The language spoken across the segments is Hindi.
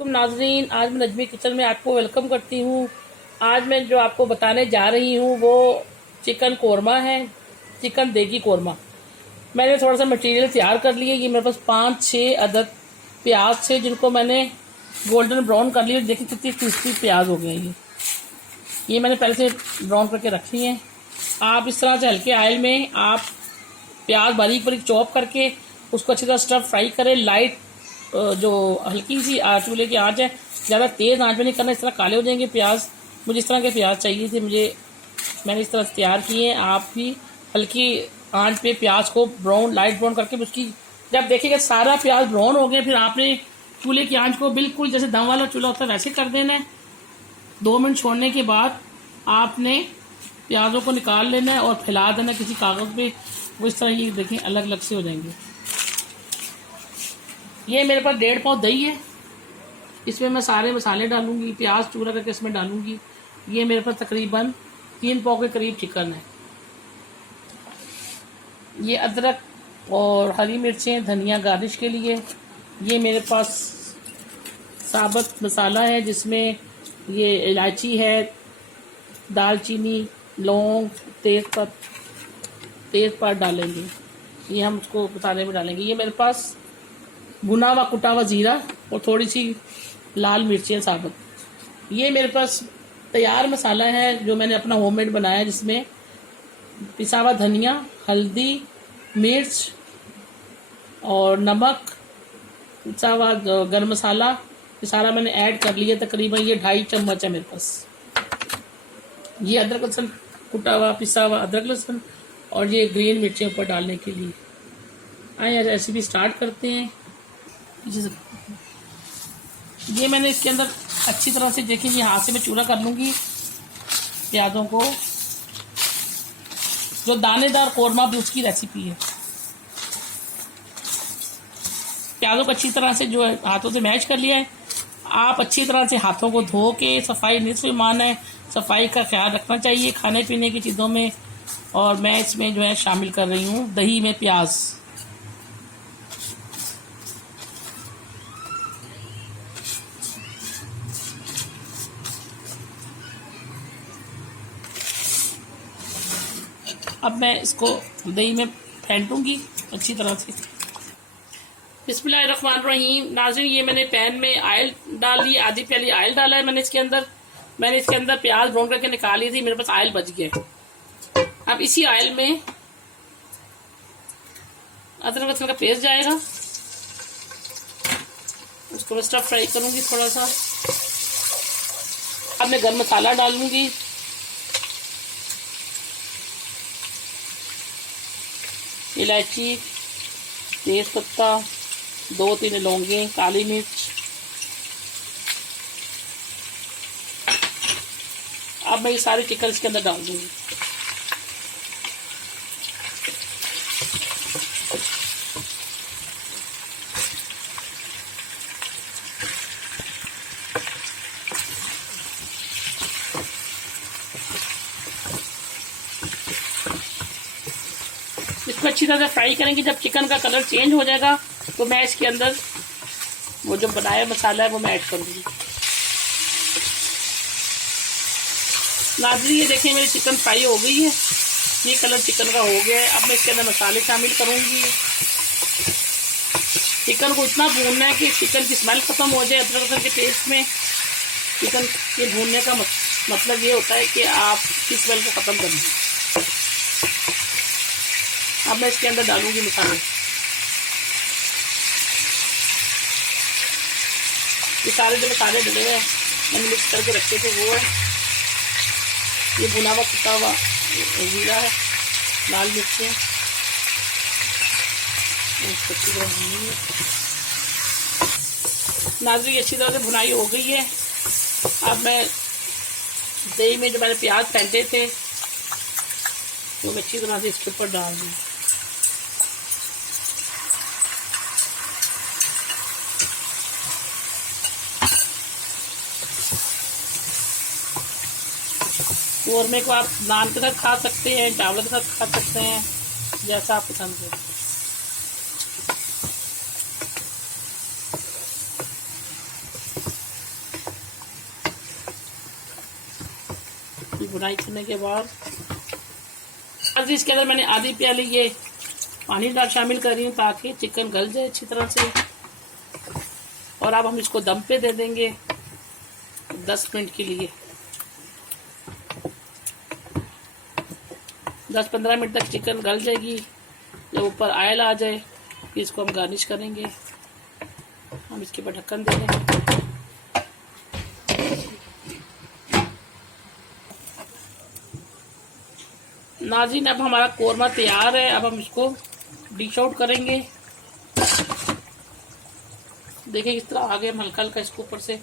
वालेकुम नाजरीन, आज मैं नजमी किचन में आपको वेलकम करती हूँ। आज मैं जो आपको बताने जा रही हूँ वो चिकन कोरमा है, चिकन देगी कोरमा। मैंने थोड़ा सा मटेरियल तैयार कर लिया। ये मेरे पास 5-6 अदद प्याज थे जिनको मैंने गोल्डन ब्राउन कर लिया। देखिए कितनी क्रिस्पी प्याज हो गए ये मैंने पहले से ब्राउन करके रख लिए हैं। आप इस तरह से हल्के ऑयल में आप प्याज बारीक बारीक चॉप करके उसको अच्छी तरह स्टफ फ्राई करें। लाइट जो हल्की सी चूल्हे की आंच है, ज़्यादा तेज़ आंच में नहीं करना, इस तरह काले हो जाएंगे प्याज। मुझे इस तरह के प्याज चाहिए थे, मैंने इस तरह से तैयार किए हैं। आप भी हल्की आंच पे प्याज को लाइट ब्राउन करके उसकी जब देखिएगा सारा प्याज ब्राउन हो गया, फिर आपने चूल्हे की आंच को बिल्कुल जैसे दम वाला चूल्हा होता है वैसे कर देना है। 2 मिनट छोड़ने के बाद आपने प्याज़ों को निकाल लेना है और फैला देना किसी कागज़ पे। वो इस तरह ये देखें अलग अलग से हो जाएंगे। ये मेरे पास 1.5 पाव दही है, इसमें मैं सारे मसाले डालूंगी, प्याज चूरा करके इसमें डालूंगी। ये मेरे पास तकरीबन 3 पाव के करीब चिकन है। ये अदरक और हरी मिर्चें, धनिया गार्निश के लिए। ये मेरे पास साबुत मसाला है जिसमें ये इलायची है, दालचीनी, लौंग, तेज़पात डालेंगे। ये हम उसको मसाले में डालेंगे। ये मेरे पास भुना हुआ कुटा हुआ ज़ीरा और थोड़ी सी लाल मिर्चें साबुत। ये मेरे पास तैयार मसाला है जो मैंने अपना होममेड बनाया है, जिसमें पिसा हुआ धनिया, हल्दी, मिर्च और नमक, पिसा हुआ गरम मसाला, ये सारा मैंने ऐड कर लिया। तकरीबन ये 2.5 चम्मच है मेरे पास। ये अदरक लहसुन कुटा हुआ पिसा हुआ अदरक लहसुन और ये ग्रीन मिर्चें ऊपर डालने के लिए। आइए रेसिपी स्टार्ट करते हैं। ये मैंने इसके अंदर अच्छी तरह से देखिए, ये हाथ से मैं चूरा कर लूँगी प्याज़ों को। जो दानेदार कोरमा भी उसकी रेसिपी है। प्याज़ों को अच्छी तरह से जो है हाथों से मैश कर लिया है। आप अच्छी तरह से हाथों को धो के, सफाई निस्फ ईमान है, सफाई का ख्याल रखना चाहिए खाने पीने की चीज़ों में। और मैं इसमें जो है शामिल कर रही हूँ दही में प्याज। अब मैं इसको दही में फेंटूंगी अच्छी तरह से। बिस्मिल्लाहिर्रहमानिर्रहीम। नाज़रीन, ये मैंने पैन में ऑयल डाल ली, आधी प्याली ऑयल डाला है मैंने इसके अंदर प्याज ब्राउन करके निकाल ली थी, मेरे पास ऑयल बच गया। अब इसी ऑयल में अदरक लहसुन का पेस्ट जाएगा, उसको मैं स्टफ फ्राई करूंगी थोड़ा सा। अब मैं गरम मसाला डालूंगी, इलायची, तेज पत्ता, 2-3 लौंगे, काली मिर्च। अब मैं ये सारे चिकन इसके अंदर डाल दूंगी। इसको अच्छी तरह से फ्राई करेंगे। जब चिकन का कलर चेंज हो जाएगा तो मैं इसके अंदर वो जो बनाया मसाला है वो मैं ऐड करूँगी। नाज़रीन, ये देखिए मेरी चिकन फ्राई हो गई है, ये कलर चिकन का हो गया है। अब मैं इसके अंदर मसाले शामिल करूँगी। चिकन को इतना भूनना है कि चिकन की स्मेल ख़त्म हो जाए अदरक लहसुन के टेस्ट में। चिकन के भूनने का मतलब ये होता है कि आप इस स्मेल को ख़त्म करें। अब मैं इसके अंदर डालूंगी मसाले। ये सारे जो मसाले डले हुए हैं मैंने मिक्स करके रखे थे वो है। ये भुना हुआ कुटा हुआ जीरा है, लाल मिर्चें, नाज़रीन अच्छी तरह से भुनाई हो गई है। अब मैं दही में जो मैंने प्याज फेंटे थे वो मैं अच्छी तरह से इसके ऊपर डाल दूँ। कौरमे को आप नान के साथ खा सकते हैं, चावल के साथ खा सकते हैं, जैसा आप पसंद करें। बुनाई करने के बाद अब इसके अंदर मैंने आधी प्याली ये पानी शामिल कर रही हूँ ताकि चिकन गल जाए अच्छी तरह से। और अब हम इसको दम पे दे देंगे 10 मिनट के लिए। 10-15 मिनट तक चिकन गल जाएगी। जब ऊपर ऑयल आ जाए फिर इसको हम गार्निश करेंगे। हम इसके ऊपर ढक्कन दे देंगे। नाज़रीन अब हमारा कोरमा तैयार है। अब हम इसको डिश आउट करेंगे। देखिए किस तरह आगे हम हल्का हल्का इसको ऊपर से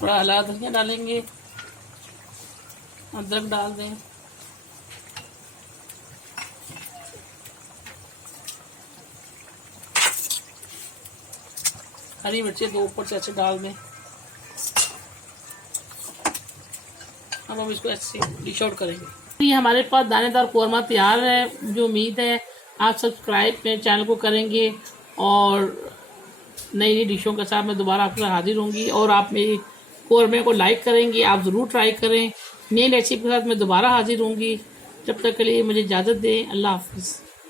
थोड़ा हला धनिया डालेंगे, अदरक डाल दें, हरी मिर्चें 2 ऊपर से ऐसे डाल दें। अब हम इसको ऐसे डिश आउट करेंगे। ये हमारे पास दानेदार कोरमा तैयार है। जो उम्मीद है आप सब्सक्राइब मेरे चैनल को करेंगे और नई नई डिशों के साथ मैं दोबारा आपके साथ हाजिर होंगी। और आप मेरी कोरमे को लाइक करेंगे। आप ज़रूर ट्राई करें। नई रेसिपी के साथ मैं दोबारा हाजिर होंगी। जब तक के लिए मुझे इजाज़त दें। अल्लाह हाफिज़।